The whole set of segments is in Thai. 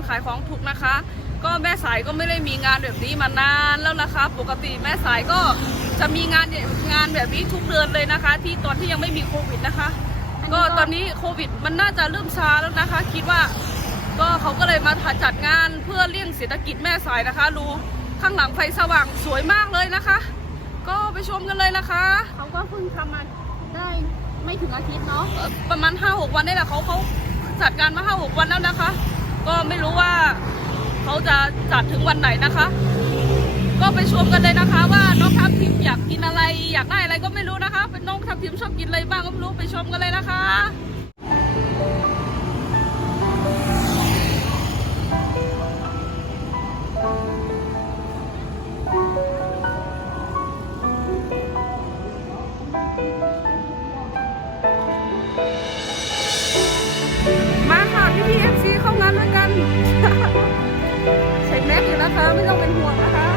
กมีงานขายของถูกนะคะ ก็แม่สายก็ไม่ได้มีงานแบบนี้มานานแล้วนะคะ ปกติแม่สายก็จะมีงานงานแบบนี้ทุกเดือนเลยนะคะ ที่ตอนที่ยังไม่มีโควิดนะคะ ก็ตอนนี้โควิดมันน่าจะเริ่มช้าแล้วนะคะ คิดว่าก็เขาก็เลยมาจัดงานเพื่อเลี่ยงเศรษฐกิจแม่สายนะคะดูข้างหลังไฟสว่างสวยมากเลยนะคะ ก็ไปชมกันเลยนะคะ เขาก็เพิ่งทำมาได้ไม่ถึงอาทิตย์เนาะเอ่อประมาณห้าหกวันนี่แหละเขาเขาจัดงานมาห้าหกวันแล้วนะคะ ก็ไม่รู้ว่าเขาจะจัดถึงวันไหนนะคะ ก็ไปชมกันเลยนะคะ ว่าน้องทัพทิมอยากกินอะไร อยากได้อะไรก็ไม่รู้นะคะ เป็นน้องทัพทิมชอบกินอะไรบ้างก็ไม่รู้ไปชมกันเลยนะคะ นะคะ ไม่ต้องเป็นห่วงนะคะ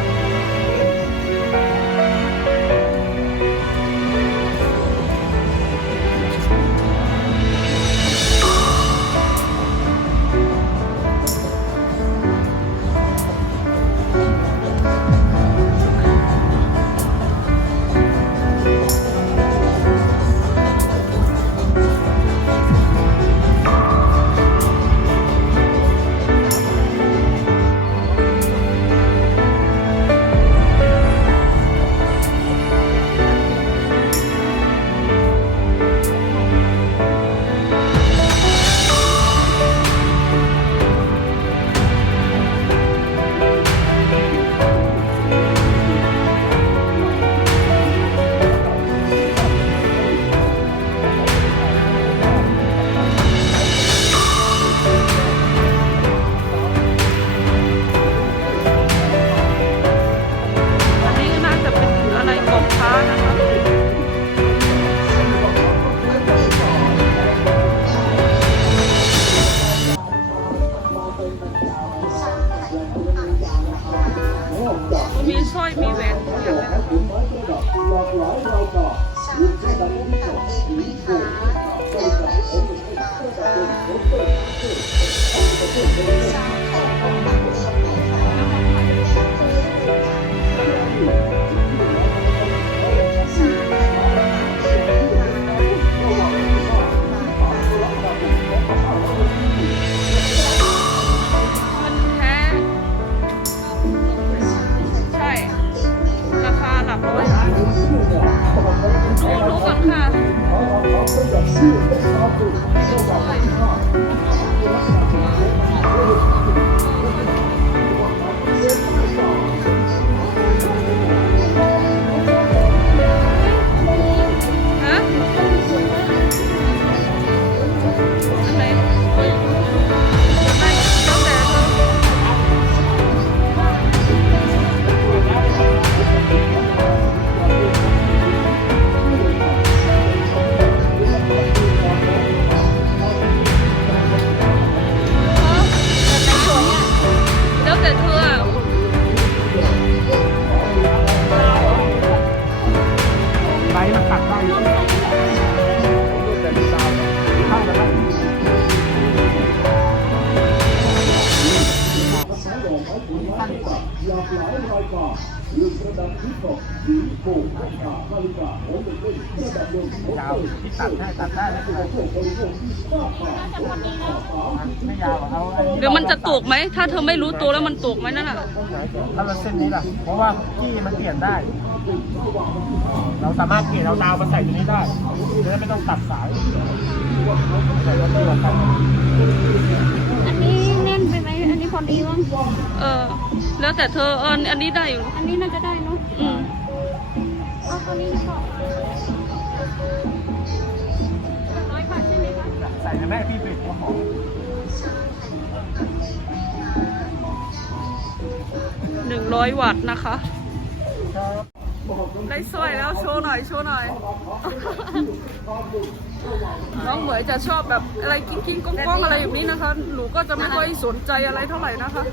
ฮ ยาวที่ตัดได้ตัดได้ไม่เป็นไรไม่ยาวเอาไอ้เดี๋ยวมันจะตกไหม ถ้าเธอไม่รู้ตัวแล้วมันตกไหมนั่นน่ะถ้ามันเส้นนี้ล่ะ เพราะว่ากี้มันเปลี่ยนได้ เราสามารถเปลี่ยนเอาดาวมาใส่ตรงนี้ได้จะได้ไม่ต้องตัดสายใส่รถเรือกันอันนี้แน่นไปไหมอันนี้พอดีมั้งเออ แล้วแต่เธอเอออันนี้ได้อยู่ อันนี้น่าจะได้เนาะอืมเอาตัวนี้ก่อนร้อยบาท ใช่ไหมคะใส่ในแม่พี่ปิดหัวหอมหนึ่งร้อยวัตต์นะคะครับได้สร้อยแล้วโชว์หน่อยโชว์หน่อย น้องเหมยจะชอบแบบอะไรกิ้งกิ้งก้องก้องอะไรอย่างนี้นะคะ หนูก็จะไม่ค่อยสนใจอะไรเท่าไหร่นะคะ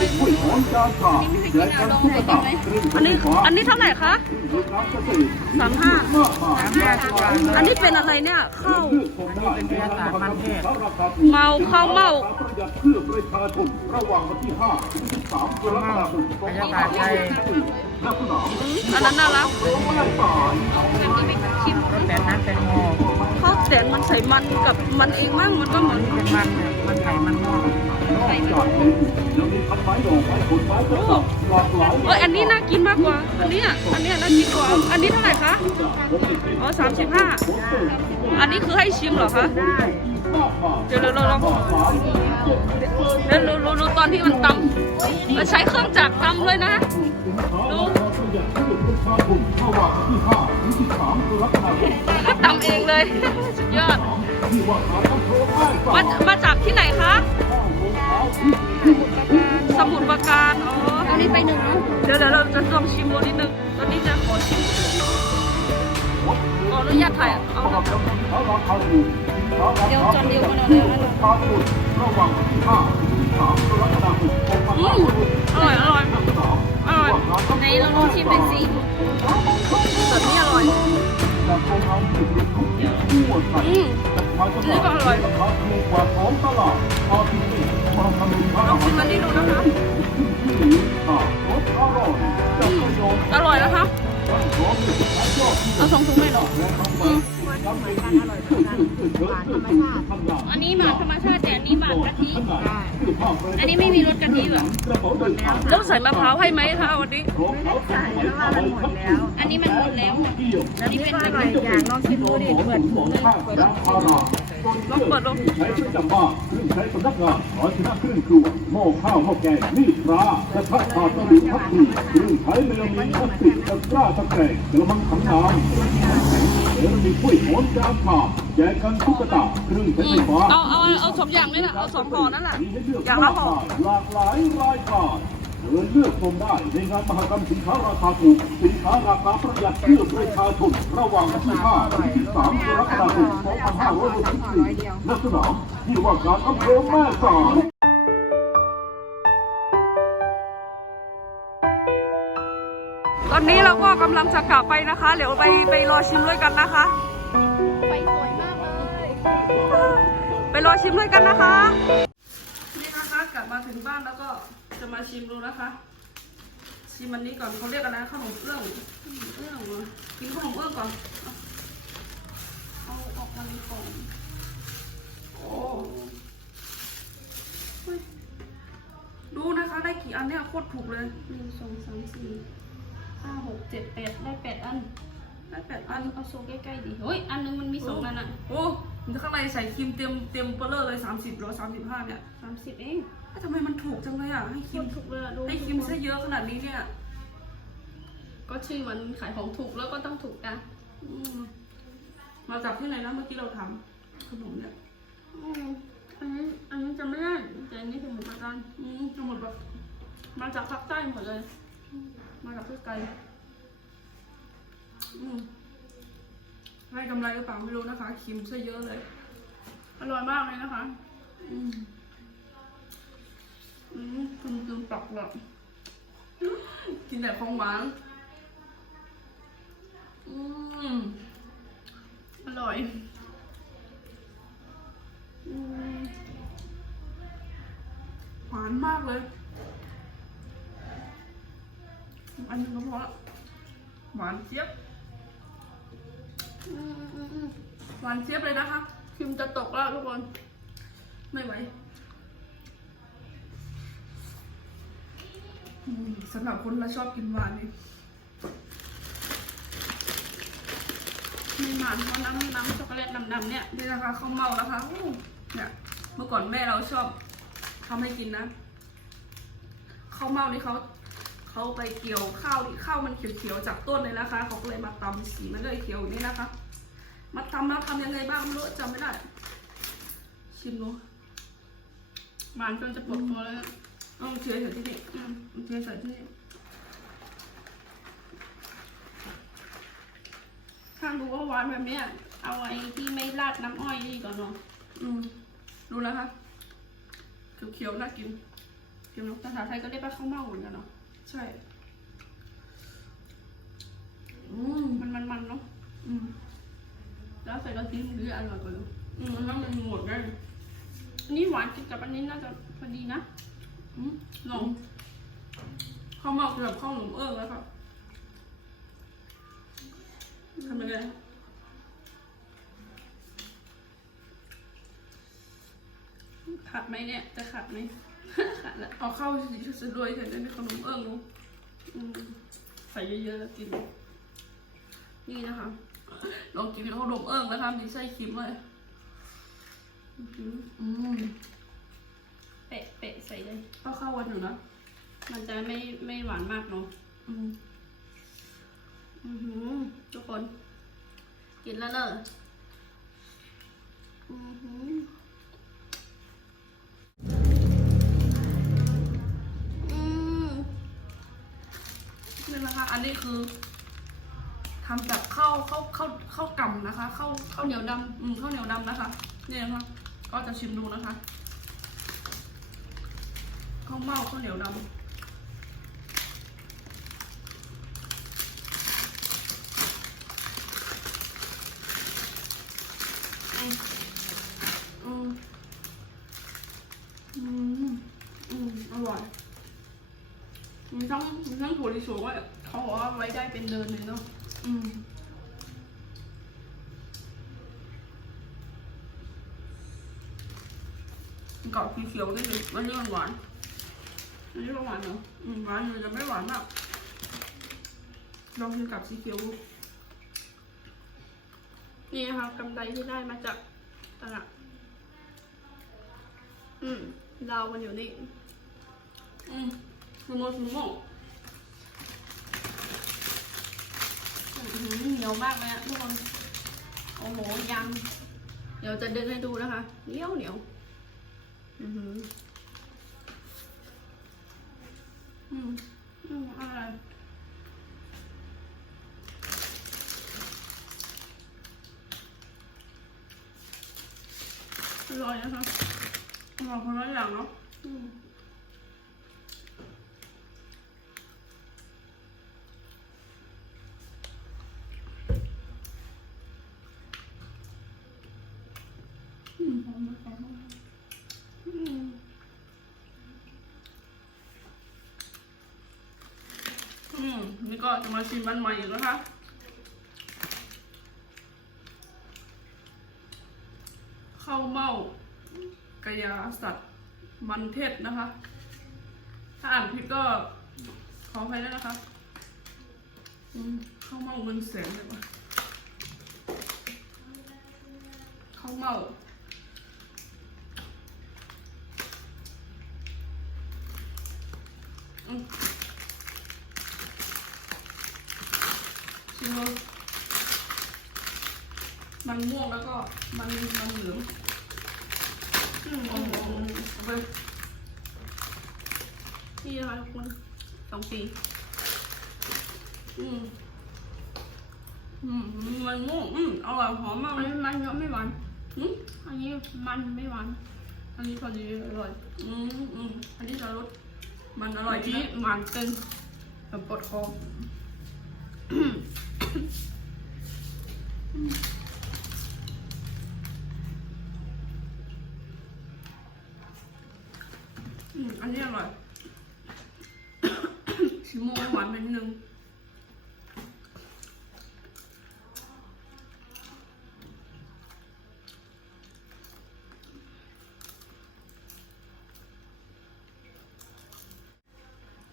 อมจานชาและกันตุ๊กตาเครื่องอันนี้อันนี้เท่าไหร่คะรถน้ำเกษตรสามห้ามากมายอันนี้เป็นอะไรเนี่ยข้าวเลือกชมได้ในงานมหกรรมสินค้าราคาถูกเมาข้าวเมาประหยัดเพื่อประชาชนระหว่างวันที่5ถึง13กรกฎาคม2564ณสนามอันนั้นน่ารัก แม่สายแต่นั้นเป็นโมข้าวแตนมันใส่มันกับมันเองมั้งมันก็เหมือนเป็นมัน มันไข่มันม่วงอจากนี้ยังมีพันไม้ดอไม้ผลไม้ประดับหลาก เอออันนี้น่ากินมากกว่า อันนี้ยอันนี้น่ากินกว่า อันนี้เท่าไหร่คะ อ๋อสามสิบห้าอันนี้คือให้ชิมเหรอคะ เดี๋ยวเราราลองเดี๋ยวดูดูตอนที่มันตำเราใช้เครื่องจักรตำเลยนะ ดูก็ตำเองเลย สุดยอด มามาจากที่ไหนคะ สมุทรปราการอ๋อเอานี้ไปหนึ่งเนาะเดี๋ยวเดี๋ยวเราจะลองชิมดูนิดนึงตอนนี้จะขอชิมขออนุญาตถ่ายเอานะเดี๋ยวจอนเดียวกันเอาเลยอันนั้นระหว่างวันที่5ถึง13กรกฎาคมอืมอร่อยอร่อยอร่อยไหนเราลองชิมเป็นสิแบบนี้อร่อยอืมนี่ก็อร่อย ราคาถูกกว่าของตลาดเอาที่นี่มาทำเป็นร้านลออางหาชิมรอันนี้ดูนะคะที่นี่ค่ะรสอร่อยจะประโยชน์อร่อยนะคะทั้งของที่ใช้ยอดที่เอาสองถุงเลยเหรอและทั้งหมดทั้งเป็นดีชื่อชื่อชื่อเชิญชื่อชื่อขนาดอันนี้หมากธรรมชาติแต่อันนี้หมากกะทิขนาดชื่อภาพเลยอันนี้ไม่มีรสกะทิเหรอกระเป๋าเดินทางแล้วใส่มะพร้าวให้ไหมคะวันนี้ของเขาสมัยเอาไว้ทั้งคู่อันนี้มันหมดแล้วเกี่ยวอันนี้เป็นอร่อยอย่างลองชิมดูดิเปิดหมอนข้างยางพาราต้น ลองเปิดลองใช้ประจำบ้านเครื่องใช้สำนักงานขอชนะเครื่องครัวหม้อข้าวหม้อแกงมีดปลากระทะถาดตะหลิวพักดีเครื่องใช้เรือมีพลาสติกตะกร้าตะแกรงกระมังถังน้ำเดี๋ยวมีถ้วยหอมจานชาแจกกันตุ๊กตาเครื่องใช้ไฟฟ้าเอาเอาเอาสองอย่างนี่แหละเอาสองห่อนั่นแหละมีให้เลือกอย่างมาละกห่อมายหลากหลายรายการ เดินเลือกชมได้ในงานมหกรรมสินค้าราคาถูกสินค้าราคาประหยัดเพื่อประชาชนระหว่างวันที่5ถึง13กรกฎาคม2564ณสนามที่ว่าการอำเภอแม่สายตอนนี้เราก็กำลังจะกลับไปนะคะ เดี๋ยวไปไปรอชิมด้วยกันนะคะไฟสวยมากเลย ไปรอชิมด้วยกันนะคะ นี่นะคะกลับมาถึงบ้านแล้วก็ จะมาชิมดูนะคะ ชิมอันนี้ก่อนเขาเรียกอะไรนะขนมเอื้องขนมเอื้องเหรอกินขนมเอื้องก่อนเอาเอาออกมาในกล่องโอ้เฮ้ยดูนะคะได้กี่อันเนี่ยโคตรถูกเลยหนึ่งสองสามสี่ห้าหกเจ็ดแปดได้แปดอันได้แปดอัอันนเอาโซใกล้ๆดิเฮ้ยอันนึงมันมีสองอันอะโอ้ข้างในใส่ครีมเต็มเต็มเปเลอร์เลย30หรือ35เนี่ยสามสิบเอง เอ้ยทำไมมันถูกจังเลยอะ ให้คครีมนถูกเลยอะดูให้ครีมซะเยอะขนาดนี้เนี่ย ก็ชื่อมันขายของถูกแล้วก็ต้องถูกอะอืมมาจากที่ไหนนะเมื่อกี้เราทำขนมเนี่ยอืมอันนี้อันนี้จะไม่ได้แต่อันนี้เป็นหมูกระดานอืมทั้งหมดแบบมาจากภาคใต้หมดเลย มาจากภาคไกลอืมให้กำไรหรือเปล่าไม่รู้นะคะครีมซะเยอะเลย อร่อยมากเลยนะคะ อืม อืมกึมกึมปักแบบกินแต่ของหวาน อืม อร่อย อืม หวานมากเลย อันนึงก็พอละหวานเจี๊ยบ หวานเจี๊ยบเลยนะคะครีมจะตกแล้วทุกคน ไม่ไหว สำหรับคนที่ชอบกินหวานนี่ไม่หวานเพราะน้ำน้ำช็อกโกแลตดำๆเนี่ยนี่นะคะข้าวเมานะคะอู้เนี่ยเมื่อก่อนแม่เราชอบทำให้กินนะข้าวเมานี่เขาเขาไปเกี่ยวข้าวที่ข้าวมันเขียวๆจากต้นเลยนะคะเขาก็เลยมาตำสีมันเลยเขียวอย่างนี้นะคะ มาทำแล้วทำยังไงบ้างไม่รู้จำไม่ได้ ชิมดูหวานจนจะปวดคอแล้ว เนี่ยเอาเทใส่ที่นี่อืมเอาเทใส่ที่นี่ถ้ารู้ว่าหวานแบบเนี้ยเอาไอ้ที่ไม่ราดน้ำอ้อยนี่ก่อนเนาะอืมดูนะคะเขียวๆน่ากินกินเนาะภาษาไทยก็เรียกว่าข้าวเม่าเหมือนกันเนาะใช่อืมมันมันมันๆเนาะอืมแล้วใส่กะทิหรืออร่อยกว่าเนาะอืมถ้ามันหมดได้อันนี้หวานกินกับอันนี้น่าจะพอดีนะ อืมลองข้าวเมาคือแบบข้าวหนุ่มเอิ้องแล้วค่ะทำยังไงขัดไหมเนี่ย จะขัดไหมขัดและเอาข้าวสีสวยเถอะได้ไหมขนมเอิ้องดูอืมใส่เยอะๆแล้วกิน นี่นะคะ ลองกินขนมเอิ้องแล้วทำดีไส้ครีมเลยอืม เปะเปะใส่เลยก็เข้าวันอยู่นะมันจะไม่ไม่หวานมากเนาะอืมอือหือทุกคน กินแล้วเนอะอือหืออืมนี่นะคะ อันนี้คือทำจากข้าวข้าวข้าวข้าวกล่ำนะคะข้าวข้าวเหนียวดอืมข้าวเหนียวดำนะคะนี่นะคะ ก็จะชิมดูนะคะ ข้าวเม่าข้าวเหนียวดำอืมอืมอืมอร่อยมีทั้งมีทั้งถั่วลิสงวยำเขาบอกว่าไว้ได้เป็นเดือนเลยเนาะ อืมเกาะสีเขียวนี่เลยมันนี่มันหวาน อันนี้ประมาณเนาะอืมหวานอยู่แต่ไม่หวานมากลองกินกับสีเขียวดูนี่นะคะกำไรที่ได้มาจากตลาดอืมดาวมันอยู่นี่ อืมซูโม่ซูโม่อื้อหือเหนียวมากเลยอะทุกคน โอ้โหยังเดี๋ยวจะดึงให้ดูนะคะเหนียวเหนียว อือหือ อืม อืมอร่อยอร่อยนะคะอร่อยคนละอย่างเนาะ อืม มาชิมมันใหม่อีกนะคะข้าวเม่ากะยาสัตว์มันเทศนะคะ ถ้าอ่านผิดก็ขออภัยด้วยนะคะข้าวเมาเงินแสนเลยว่ะข้าวเมาอืมชิมเลย มันม่วงแล้วก็มันมันเหลืองอืมอืมอืมเอาไปนี่นะคะทุกคนสองปีอืมอืมมันม่วงอืมอร่อยหอมมากอันเลยนี้มันเยอะไม่หวานอืมอันนี้มันไม่หวานอันนี้พอดีอร่อยอืมอืมอันนี้จะรสมันอร่อยดีที่นะหวานเกินแบบปวดคออื อันนี้อร่อย ชิมโมหวานไปนิดนึง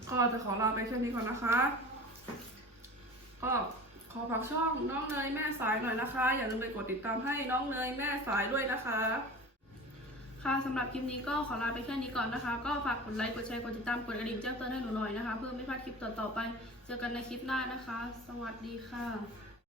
ก็จะขอลาไปแค่นนี้ก่อนนะคะ ก็ขอฝากช่องน้องเนยแม่สายหน่อยนะคะ อย่าลืมไปกดติดตามให้น้องเนยแม่สายด้วยนะคะ ค่ะสำหรับคลิปนี้ก็ขอลาไปแค่นี้ก่อนนะคะ ก็ฝากกดไลค์ กดแชร์ กดติดตาม กดกระดิ่งแจ้งเตือนให้หนูหน่อยนะคะ เพื่อไม่พลาดคลิปต่อๆไป เจอกันในคลิปหน้านะคะ สวัสดีค่ะ